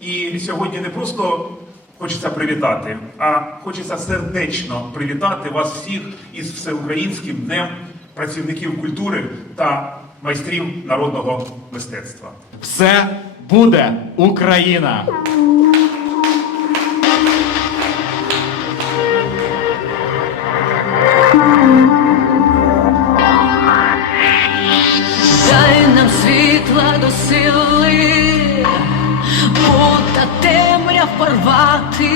І сьогодні не просто хочеться привітати, а хочеться сердечно привітати вас всіх із всеукраїнським днем працівників культури та майстрів народного мистецтва. Все буде Україна! Дай нам світла до сили, порвати,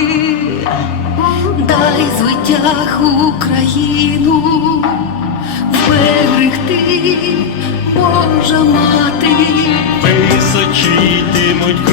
дай звитяг Україну, вберегти, Божа мати. Височитимуть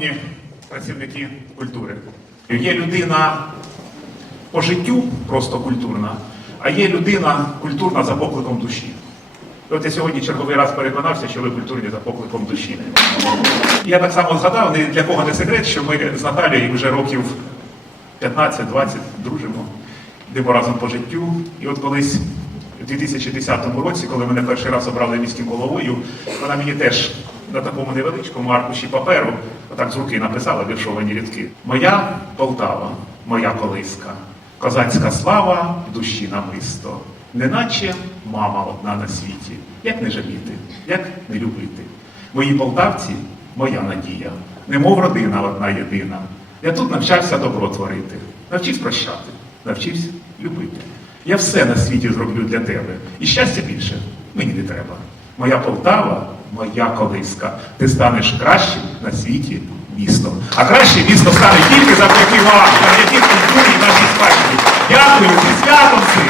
Шановні працівники культури, є людина по життю просто культурна, а є людина культурна за покликом душі. І От я сьогодні черговий раз переконався, що ви культурні за покликом душі. Я так само згадав, ні для кого не секрет, що ми з Наталією вже років 15-20 дружимо, йдемо разом по життю. І от колись у 2010 році, коли мене перший раз обрали міським головою, вона мені теж на такому невеличкому аркуші паперу, отак з руки написала віршовані рядки. Моя Полтава, моя колиска, козацька слава душі намисто, неначе мама одна на світі. Як не жаліти, як не любити. Мої полтавці моя надія, немов родина одна єдина. Я тут навчався добро творити, навчився прощати, навчився любити. Я все на світі зроблю для тебе. І щастя більше мені не треба. Моя Полтава, моя колиска. Ти станеш кращим на світі містом. А краще місто стане тільки завдяки вам, завдяки культурі нашій спадщині. Дякую, зі святом всіх!